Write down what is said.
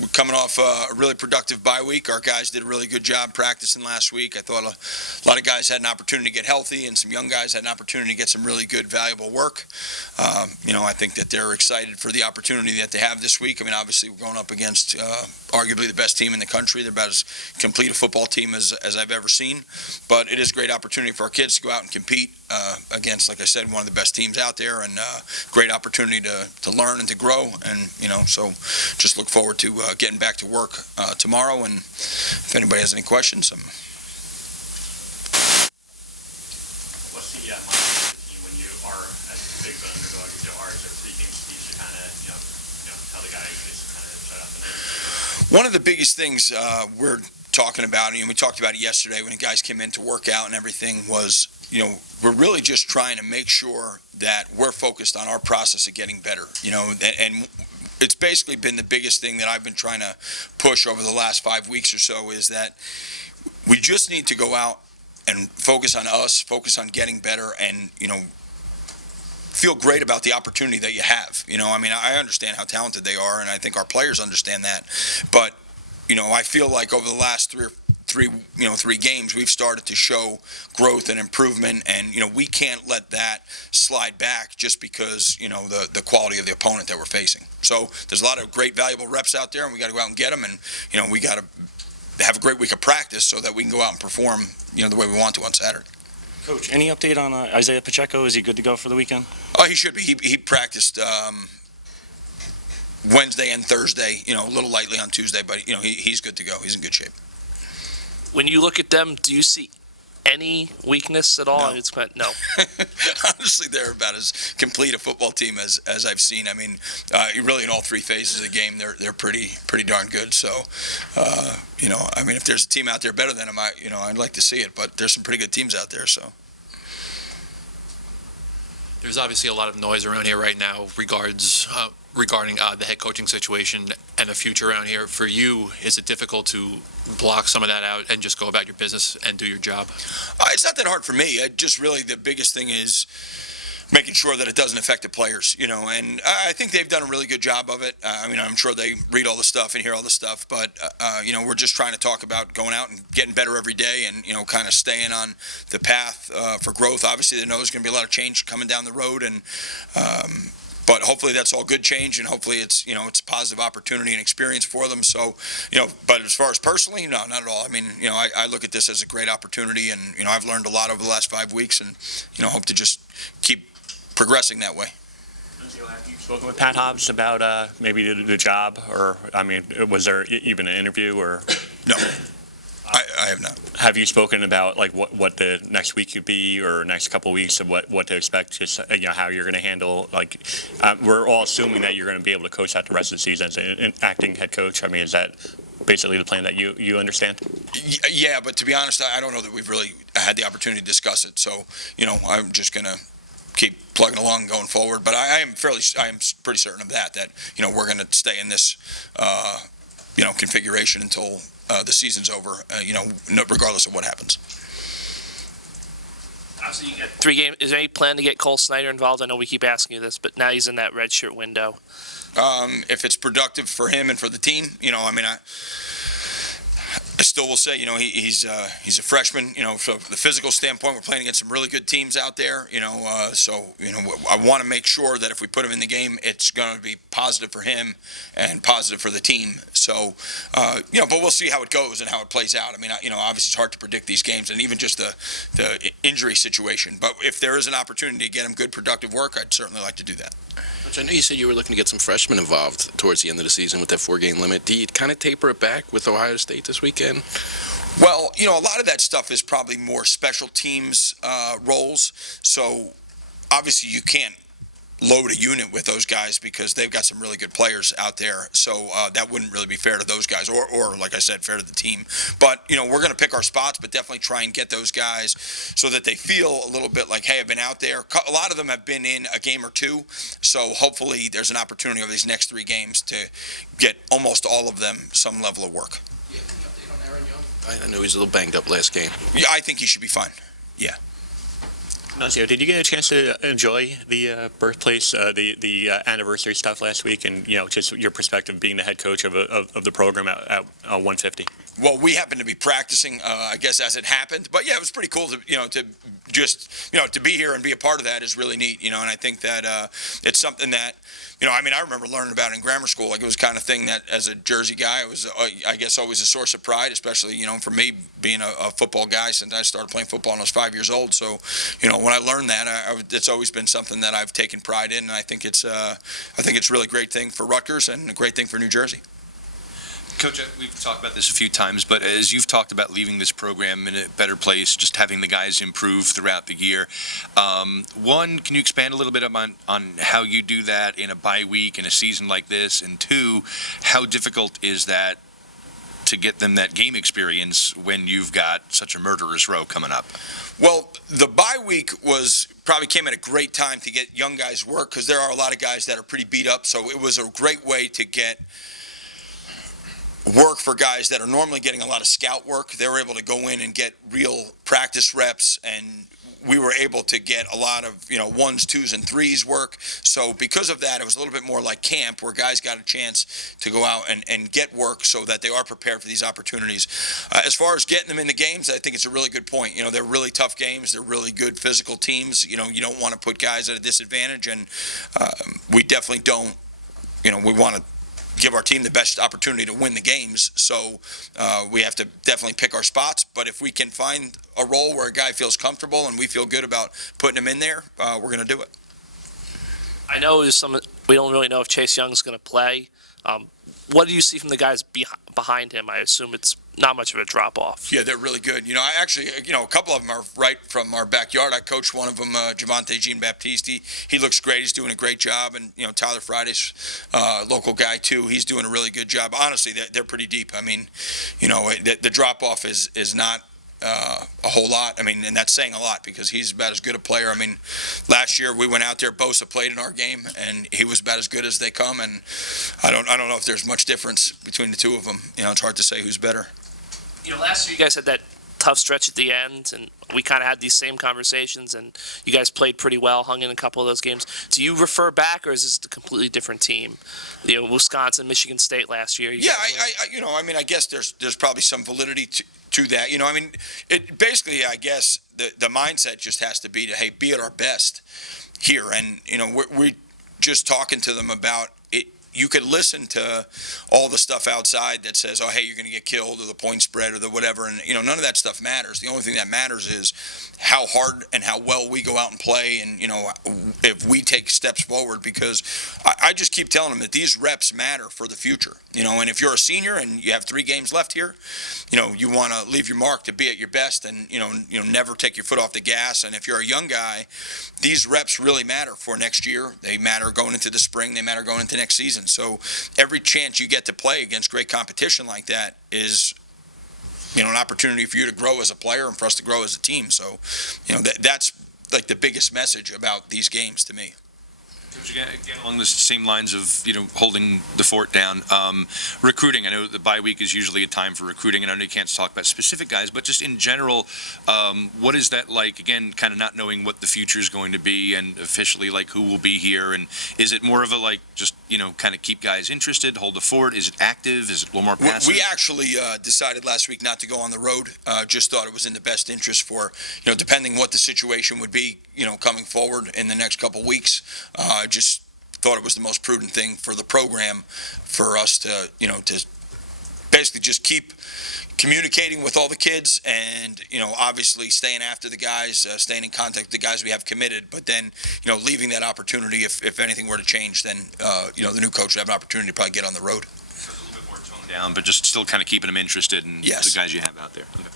we're coming off a really productive bye week. Our guys did a really good job practicing last week. I thought a lot of guys had an opportunity to get healthy, and some young guys had an opportunity to get some really good, valuable work. I think that they're excited for the opportunity that they have this week. I mean, obviously, we're going up against arguably the best team in the country. They're about as complete a football team as I've ever seen. But it is a great opportunity for our kids to go out and compete against, like I said, one of the best teams out there, and great opportunity to learn and to grow. And, so just look forward to getting back to work tomorrow. And if anybody has any questions, What's the mindset of the team when you are as big of an underdog as you are? Is there 3 games to you to kind of, tell the guys to kind of shut up? One of the biggest things we're talking about, and we talked about it yesterday when the guys came in to work out and everything, was, we're really just trying to make sure that we're focused on our process of getting better, and it's basically been the biggest thing that I've been trying to push over the last 5 weeks or so, is that we just need to go out and focus on us, focus on getting better, and, feel great about the opportunity that you have. I understand how talented they are, and I think our players understand that. But, I feel like over the last three games, we've started to show growth and improvement, and, we can't let that slide back just because, the quality of the opponent that we're facing. So there's a lot of great, valuable reps out there, and we got to go out and get them, and, we got to have a great week of practice so that we can go out and perform, the way we want to on Saturday. Coach, any update on Isaiah Pacheco? Is he good to go for the weekend? Oh, he should be. He practiced Wednesday and Thursday, a little lightly on Tuesday, but, he's good to go. He's in good shape. When you look at them, do you see any weakness at all? No. No. Honestly, they're about as complete a football team as I've seen. I mean, really in all 3 phases of the game, they're pretty darn good. So, if there's a team out there better than them, I'd like to see it. But there's some pretty good teams out there. So. There's obviously a lot of noise around here right now regarding the head coaching situation and the future around here. For you, is it difficult to block some of that out and just go about your business and do your job? It's not that hard for me. Just really the biggest thing is making sure that it doesn't affect the players, and I think they've done a really good job of it. I'm sure they read all the stuff and hear all the stuff, but, we're just trying to talk about going out and getting better every day and, kind of staying on the path for growth. Obviously, they know there's going to be a lot of change coming down the road, and but hopefully that's all good change, and hopefully it's it's a positive opportunity and experience for them. So, but as far as personally, no, not at all. I look at this as a great opportunity, and I've learned a lot over the last 5 weeks, and hope to just keep progressing that way. Have you spoken with Pat Hobbs about maybe the job, or was there even an interview or? No. I have not. Have you spoken about what the next week could be, or next couple of weeks, of what to expect? Just how you're going to handle we're all assuming that you're going to be able to coach out the rest of the season as an acting head coach. Is that basically the plan that you understand? Yeah, but to be honest, I don't know that we've really had the opportunity to discuss it. So I'm just going to keep plugging along and going forward. But I am pretty certain of that we're going to stay in this configuration until the season's over, regardless of what happens. So you get 3 games. Is there any plan to get Kol Schneider involved? I know we keep asking you this, but now he's in that red shirt window. If it's productive for him and for the team, I still will say, he's a freshman. From the physical standpoint, we're playing against some really good teams out there. I want to make sure that if we put him in the game, it's going to be positive for him and positive for the team. So, but we'll see how it goes and how it plays out. Obviously it's hard to predict these games, and even just the injury situation. But if there is an opportunity to get him good, productive work, I'd certainly like to do that. Coach, I know you said you were looking to get some freshmen involved towards the end of the season with that 4-game limit. Do you kind of taper it back with Ohio State this weekend? Well, a lot of that stuff is probably more special teams roles. So obviously you can't load a unit with those guys because they've got some really good players out there. So that wouldn't really be fair to those guys, or like I said, fair to the team. But, we're going to pick our spots, but definitely try and get those guys so that they feel a little bit like, hey, I've been out there. A lot of them have been in a game or 2. So hopefully there's an opportunity over these next 3 games to get almost all of them some level of work. Yeah, any update on Aaron Young? I know he's a little banged up last game. Yeah, I think he should be fine. Yeah. Nunzio, did you get a chance to enjoy the birthplace, the anniversary stuff last week, and just your perspective being the head coach of the program at 150? Well, we happened to be practicing, I guess, as it happened. But yeah, it was pretty cool to to just to be here and be a part of that is really neat. And I think that it's something that I remember learning about in grammar school. Like, it was kind of thing that as a Jersey guy, it was I guess always a source of pride, especially for me being a football guy since I started playing football when I was 5 years old. So when I learned that, it's always been something that I've taken pride in, and I think it's a really great thing for Rutgers and a great thing for New Jersey. Coach, we've talked about this a few times, but as you've talked about leaving this program in a better place, just having the guys improve throughout the year, one, can you expand a little bit on how you do that in a bye week in a season like this? And two, how difficult is that to get them that game experience when you've got such a murderous row coming up? Well, the bye week probably came at a great time to get young guys work, because there are a lot of guys that are pretty beat up. So it was a great way to get work for guys that are normally getting a lot of scout work. They were able to go in and get real practice reps, and we were able to get a lot of ones, twos, and threes work. So because of that, it was a little bit more like camp, where guys got a chance to go out and get work so that they are prepared for these opportunities. As far as getting them in the games, I think it's a really good point. They're really tough games. They're really good physical teams. You don't want to put guys at a disadvantage, and we definitely don't. We want to give our team the best opportunity to win the games. So we have to definitely pick our spots. But if we can find a role where a guy feels comfortable and we feel good about putting him in there, we're going to do it. I know we don't really know if Chase Young's going to play. What do you see from the guys behind him? I assume it's not much of a drop-off. Yeah, they're really good. I actually, a couple of them are right from our backyard. I coached one of them, Javante Jean-Baptiste. He looks great. He's doing a great job. And, Tyler Friday's local guy, too. He's doing a really good job. Honestly, they're pretty deep. I mean, the drop-off is not a whole lot. I mean, and that's saying a lot, because he's about as good a player. I mean, last year we went out there, Bosa played in our game, and he was about as good as they come. And I don't know if there's much difference between the two of them. It's hard to say who's better. Last year you guys had that tough stretch at the end, and we kind of had these same conversations, and you guys played pretty well, hung in a couple of those games. Do you refer back, or is this a completely different team? Wisconsin, Michigan State last year. Yeah, I guess there's probably some validity to that. It basically, I guess the mindset just has to be to, hey, be at our best here. And, we're just talking to them about it. You could listen to all the stuff outside that says, oh, hey, you're going to get killed, or the point spread, or the whatever. And, none of that stuff matters. The only thing that matters is how hard and how well we go out and play, and, if we take steps forward, because I just keep telling them that these reps matter for the future. And if you're a senior and you have 3 games left here, you want to leave your mark to be at your best, and, never take your foot off the gas. And if you're a young guy, these reps really matter for next year. They matter going into the spring. They matter going into next season. So every chance you get to play against great competition like that is, an opportunity for you to grow as a player and for us to grow as a team. So, that's like the biggest message about these games to me. Again, along the same lines of, holding the fort down, recruiting. I know the bye week is usually a time for recruiting, and I know you can't talk about specific guys, but just in general, what is that like? Again, kind of not knowing what the future is going to be, and officially, like, who will be here, and is it more of a, like, just, kind of keep guys interested, hold the fort? Is it active? Is it a little more passive? We actually decided last week not to go on the road. Just thought it was in the best interest for, depending what the situation would be, coming forward in the next couple weeks. Just thought it was the most prudent thing for the program for us to, to basically just keep communicating with all the kids, and, obviously staying after the guys, staying in contact with the guys we have committed, but then, leaving that opportunity if anything were to change, then, the new coach would have an opportunity to probably get on the road. So a little bit more toned down, but just still kind of keeping them interested in Yes. the guys you have out there. Okay.